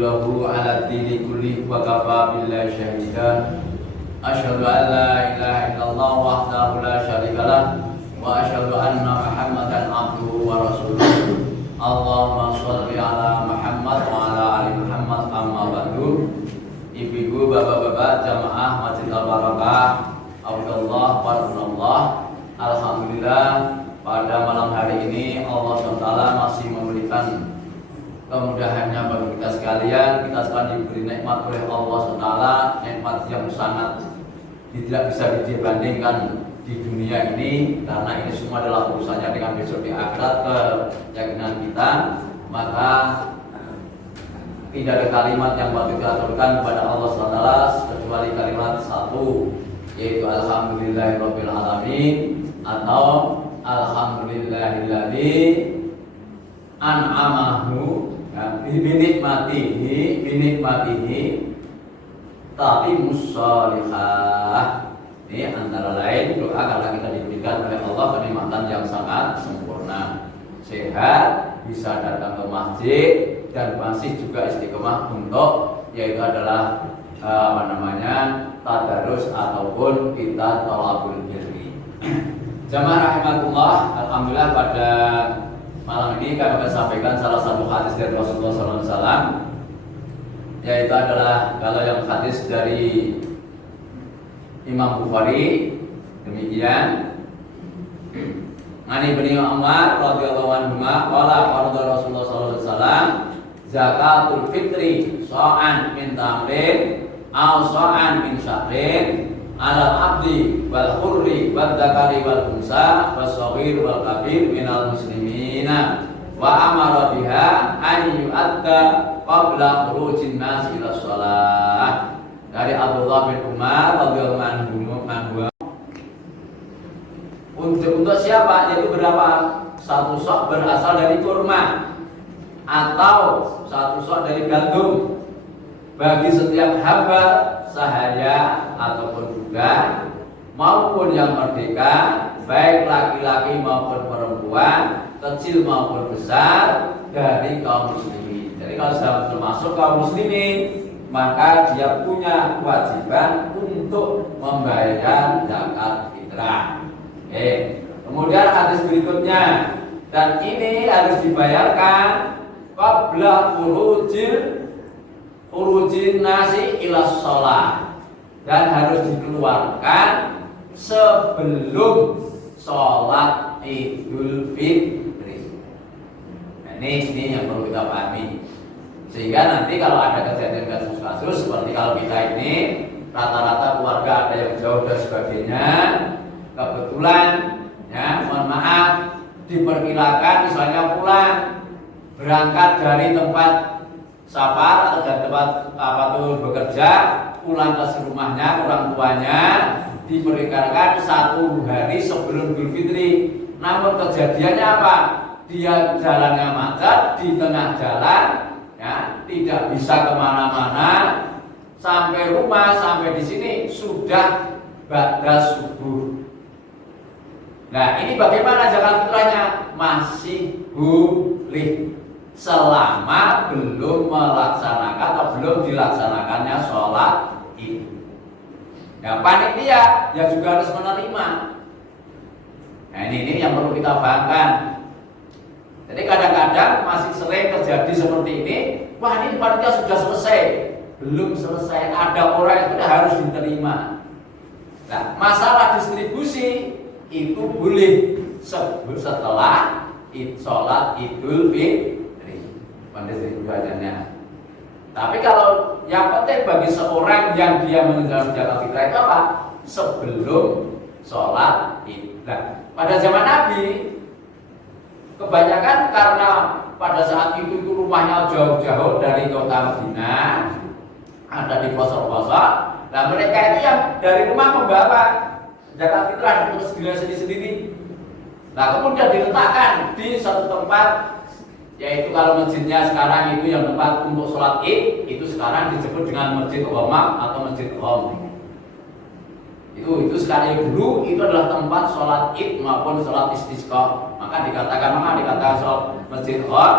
yudhirahu ala dini kulli wa kafa billahi syahida. Asyhadu an la ilaha illallah wahdahu la syarikalah wa asyhadu anna Muhammadan abduhu wa rasuluh. Allahumma sholli ala Muhammad wa ala ali Muhammad amma ba'du. Ibu-ibu, bapak-bapak, jamaah Masjid Al-Barakah, Abdullah warahmatullah. Alhamdulillah, pada malam hari ini Allah SWT masih memberikan kemudahannya bagi kita sekalian. Kita sekalian diberi nikmat oleh Allah SWT, nikmat yang sangat tidak bisa dibandingkan di dunia ini, karena ini semua adalah urusannya dengan besok di akhirat, keyakinan kita. Maka tidak ada kalimat yang patut diaturkan kepada Allah SWT kecuali kalimat satu, yaitu alhamdulillahirabbil alamin atau alhamdulillahilladzi an'amahu binikmatihi tapi musholihah. Ini antara lain doa karena kita diberikan oleh Allah kenikmatan yang sangat sempurna, sehat, bisa datang ke masjid dan masih juga istiqomah untuk yaitu adalah tadarus ataupun kita thalabul ilmi. Jamaah rahimakumullah, alhamdulillah pada malam ini kami akan sampaikan salah satu hadis dari Rasulullah SAW, yaitu adalah kalau yang hadis dari Imam Bukhari, demikian. Ani bin Umar radhiyallahu anhu qala qala Rasulullah sallallahu alaihi wasallam zakatul fitri sa'an min tamrin aw sa'an min syahrin ala abdi wal hurri wal dzakari wal unsa was shaghir wal kabir minal muslimina wa amara biha an yu'adda qabla khurujin nas ila shalah. Dari Abdullah bin Umar radhiyallahu anhu. Untuk siapa? Yaitu berapa? Satu sok berasal dari kurma atau satu sok dari gandum bagi setiap hamba sahaya ataupun juga maupun yang merdeka, baik laki-laki maupun perempuan, kecil maupun besar dari kaum muslimin. Jadi kalau sudah termasuk kaum muslimin, maka dia punya kewajiban untuk membayar zakat fitrah. Kemudian hadis berikutnya, dan ini harus dibayarkan qabla khurujin nasi ila shalah, dan harus dikeluarkan sebelum sholat Idul Fitri. Nah, ini yang perlu kita pahami. Sehingga nanti kalau ada kejadian kasus-kasus seperti kalau kita ini rata-rata keluarga ada yang jauh dan sebagainya, kebetulan ya mohon maaf diperkirakan misalnya pulang berangkat dari tempat safar atau dari tempat bekerja, pulang ke rumahnya orang tuanya, diperkirakan 1 hari sebelum Idul Fitri. Namun kejadiannya apa? Dia jalannya macet, di tengah jalan ya, tidak bisa kemana-mana, sampai rumah, sampai di sini sudah ba'da subuh. Nah, ini bagaimana zakat fitrahnya? Masih boleh selama belum melaksanakan atau belum dilaksanakannya sholat itu. Nah, panitia yang juga harus menerima. Nah, ini yang perlu kita pahamkan. Jadi kadang-kadang masih sering terjadi seperti ini. Wah, ini panitia sudah selesai. Belum selesai, ada orang yang sudah harus diterima. Nah, masalah distribusi itu boleh setelah sholat Idul Fitri, pendistribusiannya. Tapi kalau yang penting bagi seorang yang dia menjalankan zakat fitrah itu apa? Sebelum sholat Id. Nah, pada zaman Nabi kebanyakan karena pada saat itu rumahnya jauh-jauh dari kota Madinah, ada di pelosok-pelosok. Nah, mereka itu yang dari rumah membawa zakat fitrah untuk sendiri-sendiri. Nah, kemudian diletakkan di satu tempat, yaitu kalau masjidnya sekarang itu yang tempat untuk sholat Id, itu sekarang disebut dengan Masjid Umam atau Masjid Om. Itu sekali dulu itu adalah tempat sholat Id maupun sholat istisqa. Maka dikatakan sholat Masjid Om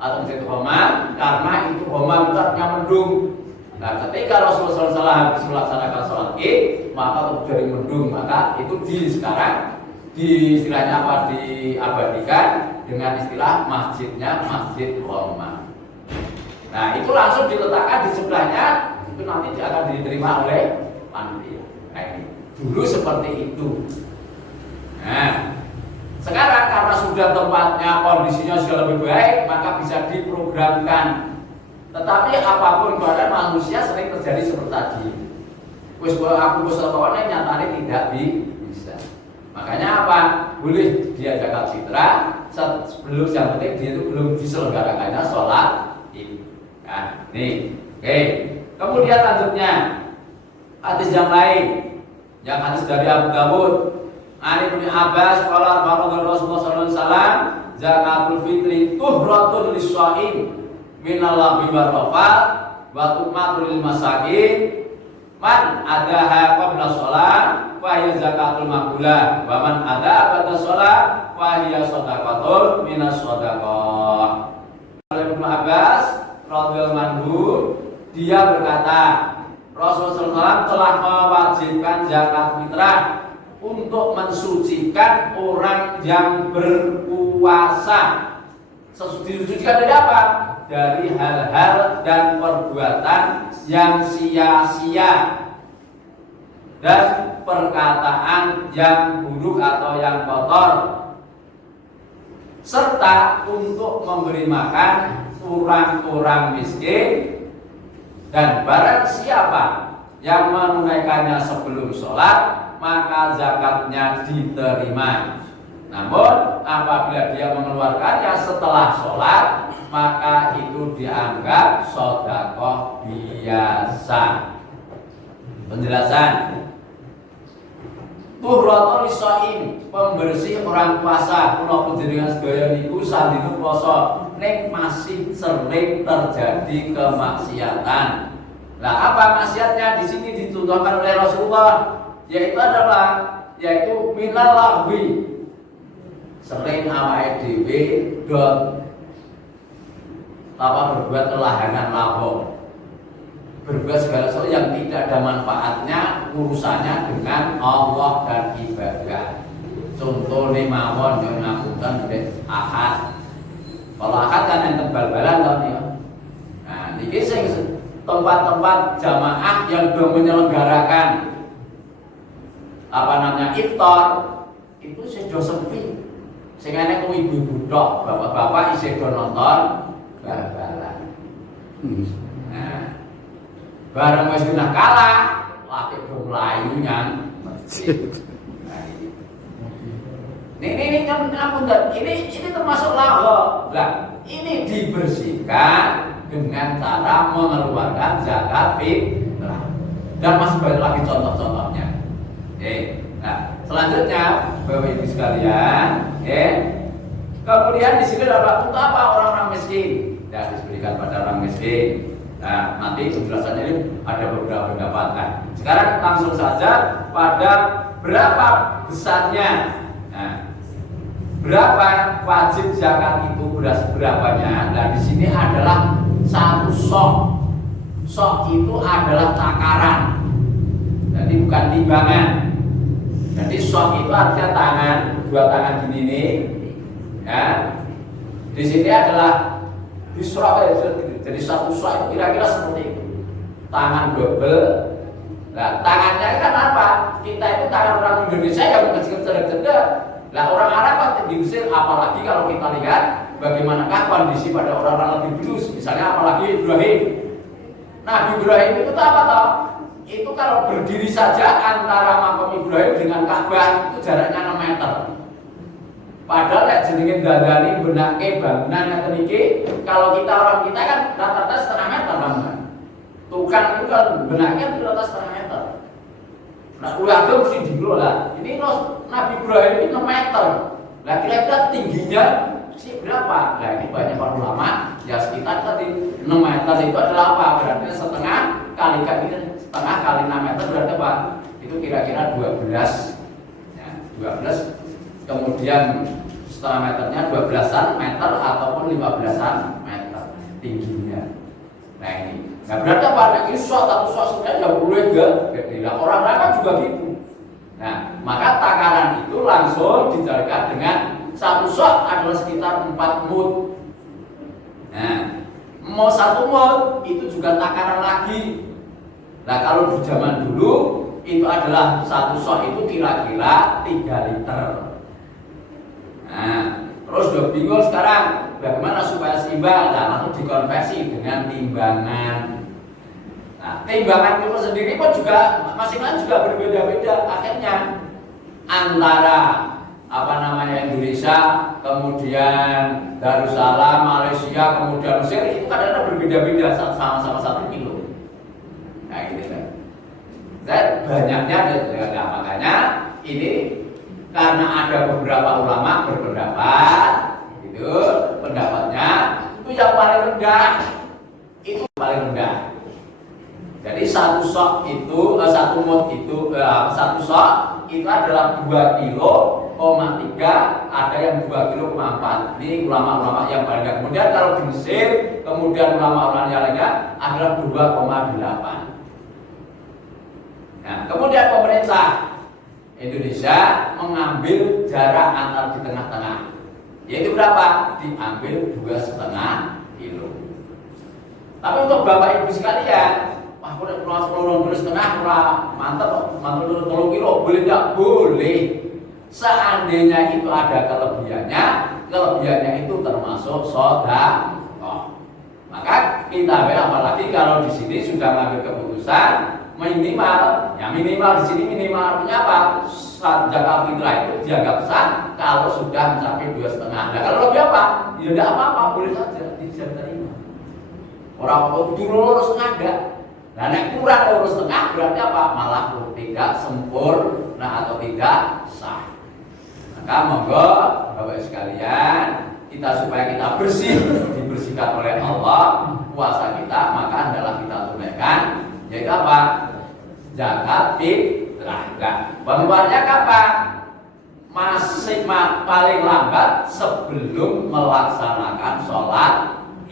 atau masjid Homa, karena itu Homa itu artinya mendung. Nah, ketika Rasulullah SAW habis melaksanakan sholat Id, maka dari mendung, maka itu sekarang di istilahnya apa, diabadikan dengan istilah masjidnya Masjid Homa. Nah, itu langsung diletakkan di sebelahnya, itu nanti akan diterima oleh panitia. Nah, dulu seperti itu. Nah, sekarang karena sudah tempatnya kondisinya sudah lebih baik, maka bisa diprogramkan. Tetapi apapun keadaan manusia sering terjadi seperti tadi. Wis aku wis kawane nyatane tidak bisa. Makanya apa? Boleh dia zakat fitrah sebelum, yang penting dia itu belum diselenggarakannya sholat Id. Nah, nih. Oke. Kemudian lanjutnya hadis yang lain, yang hadis dari Abu Dawud. Ali bin Abbas qala farada Rasulullah sallallahu alaihi wasallam zakatul fitri tuhratun lis-shaim minal labi war rafat wa tumatul lil masakin man adaha qabla shalah fa hiya zakatul maqbulah wa man ada ba'da shalah fa hiya shadaqatul minas shadaqah. Ibnu Abbas radhiyallahu anhu dia berkata, Rasulullah SAW telah mewajibkan zakat fitrah untuk mensucikan orang yang berpuasa. Disucikan dari apa? Dari hal-hal dan perbuatan yang sia-sia dan perkataan yang buruk atau yang kotor, serta untuk memberi makan orang-orang miskin. Dan barang siapa yang menunaikannya sebelum sholat, maka zakatnya diterima. Namun apabila dia mengeluarkannya setelah sholat, maka itu dianggap sedekah biasa. Penjelasan. Tuhratul lisaim, pembersih orang puasa. Kula panjenengan sedaya niku sandinu puasa ning masih sering terjadi kemaksiatan. Lah apa maksiatnya? Di sini dicontohkan oleh Rasulullah, yaitu minal lahwi. Sering awake dhewe berbuat kelahanan lapo, berbuat segala sesuatu yang tidak ada manfaatnya, urusannya dengan Allah dan ibadah. Contoh nih mawon yang ngapunten ahad. Kalau ahad kan yang bal-balan to ya. Nah, niki sing tempat-tempat jamaah yang sudah menyelenggarakan iftar itu sudah sepi. Sing enek kuwi ibu-ibu tok, bapak-bapak isih do nonton bal-balan. Nah, bareng wis kena kalah, lagi do mlayu nyang masjid. Ini termasuk laho. Lah, ini dibersihkan dengan cara mengeluarkan zakat fitrah. Dan masih banyak lagi contoh-contohnya. Oke. Nah, selanjutnya Bapak Ibu sekalian, kemudian di sini adalah untuk apa orang-orang miskin? Ya, diberikan pada orang miskin. Nah, nanti penjelasannya ini ada beberapa pendapatan. Sekarang langsung saja pada berapa besarnya. Nah, berapa wajib zakat itu berapanya? Nah, di sini adalah satu sok. Sok itu adalah takaran. Jadi bukan timbangan. Jadi sok itu artinya tangan, dua tangan gini nih. Ya. Di sini adalah disrok ya, jadi satu sok itu kira-kira seperti itu. Tangan double. Nah, tangannya kan apa? Kita itu tangan orang Indonesia yang kecil-kecil cedek. Nah, orang Arab kan di Mesir, apalagi kalau kita lihat bagaimanakah kondisi pada orang-orang lebih dulu, misalnya apalagi Ibrahim. Nabi Ibrahim itu apa toh? Itu kalau berdiri saja antara makam Ibrahim dengan Ka'bah itu jaraknya 6 meter. Padahal nek jenenge dandani benake bangunan ngeten iki, kalau orang kita kan rata-rata setengah meter bangunan. Tukang itu kan benaknya rata-rata setengah meter. Nah, keluarga mesti dikelola. Ini Nabi Ibrahim ini 6 meter. Nah, kira-kira tingginya sih berapa? Nah, ini banyak para ulama ya sekitar tadi 6 meter itu adalah apa? Berarti setengah kali 6 meter berarti apa? Itu kira-kira 12. Ya, 12. Kemudian setengah meternya 12-an meter ataupun 15-an meter. tingginya. Nah ini, nah berarti apa? Ini satu sebenarnya nggak boleh gak? Orang lain kan juga gitu. Nah maka takaran itu langsung dicarikan dengan satu shot adalah sekitar 4 mut. Nah mau 1 mut itu juga takaran lagi. Nah kalau di zaman dulu itu adalah satu shot itu kira-kira 3 liter. Nah terus udah bingung sekarang bagaimana supaya seimbang? Nah langsung dikonversi dengan timbangan. Nah timbangan itu sendiri pun juga masing-masing juga berbeda-beda. Akhirnya antara Indonesia, kemudian Darussalam, Malaysia, kemudian Mesir itu kadang-kadang berbeda-beda sama-sama 1 kilo. Nah ini kan. Dan banyaknya nah, makanya ini karena ada beberapa ulama berpendapat gitu, pendapatnya itu yang paling rendah, itu paling rendah. Jadi 1 sok itu 1 mut itu 1 sok itu adalah 2 kilo, 3, ada yang 2 kilo, 4. Ini ulama-ulama yang paling rendah. Kemudian kalau di Mesir, kemudian ulama-ulama yang lainnya adalah 2,8. Nah, kemudian pemerintah Indonesia mengambil jarak antar di tengah-tengah, yaitu berapa? Diambil 2,5 kilo. Tapi untuk Bapak Ibu sekalian, wah aku udah keluar 10,5 mantap 3 kilo, boleh tidak? Boleh. Seandainya itu ada kelebihannya itu termasuk sedekah. Maka kita apalagi kalau di sini sudah mengambil keputusan minimal di sini minimal artinya apa? Zakat fitrah itu dianggap sah kalau sudah mencapai 2,5. Nah kalau lebih apa? Ya tidak apa-apa, boleh saja bisa diterima. Orang mau lurus ada. Nah nek kurang lurus tengah berarti apa? Malah tidak sempurna atau tidak sah. Maka monggo Bapak sekalian, supaya kita bersih, dibersihkan oleh Allah puasa kita, maka adalah kita tunaikan, yaitu apa? Zakat fitrah. Nah, pengeluarannya kapan? Masih paling lambat sebelum melaksanakan sholat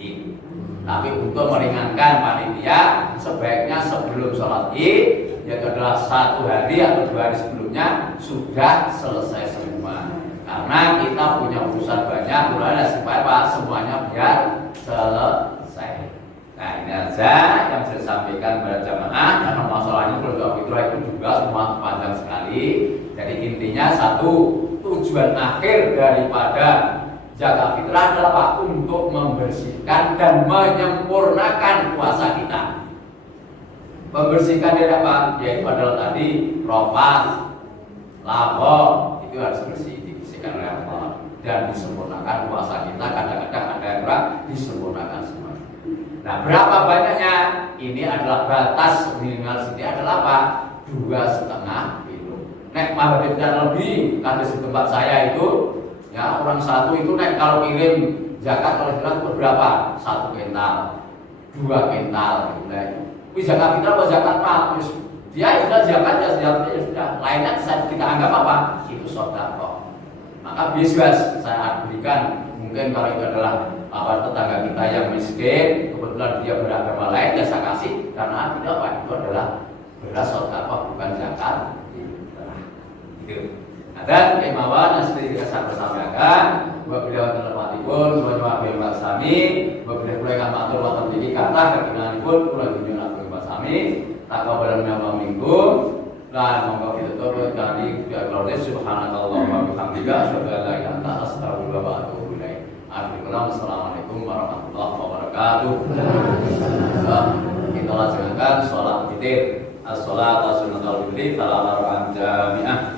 Id. Tapi untuk meringankan panitia, sebaiknya sebelum sholat Id, yaitu adalah 1 hari atau 2 hari sebelumnya sudah selesai semua. Karena kita punya urusan banyak, mulai supaya semuanya biar selesai. Nah ini aja yang saya sampaikan kepada jamaah. Karena masalahnya kalau fitrah itu juga semua panjang sekali. Jadi intinya satu, tujuan akhir daripada zakat fitrah adalah apa? Untuk membersihkan dan menyempurnakan puasa kita. Membersihkan dari apa? Yaitu adalah tadi rofas, labor, itu harus bersih, dibersihkan oleh Allah dan disempurnakan puasa kita. Kadang-kadang ada yang kurang, disempurnakan semua. Nah berapa banyaknya? Ini adalah batas minimal sini adalah apa? 2,5 kilo. Nek malah tidak lebih, karena di tempat saya itu ya orang satu itu nek kalau kirim zakat kalau itu berapa? 1 kental, 2 kental gitu. Zakat fitrah atau zakat mal, dia sudah zakat ya sudah. Lainnya kita anggap apa? Itu sedekah. Maka biswas saya berikan. Mungkin kalau itu adalah tetangga kita yang miskin, kebetulan dia beragama lain, ya saya kasih karena tidak apa itu adalah beras sedekah bukan zakat fitrah. Gitu. Nah, dan kemauan yang seperti saya sampaikan, wabillahi taufiq wal hidayah sami, wabillahi matur wa taufiki kata kekenanipun kula dunya kami taqabbal minna minkum lan monggo ditutur kami bi'aqrarna subhanallahi wa bihamdihi asyhadu an la ilaha illa anta astaghfiruka wa atubu ilaik. Assalamualaikum warahmatullahi wabarakatuh. Kita laksanakan sholat witir. As-sholatu sunnatul witir, salam jami'ah.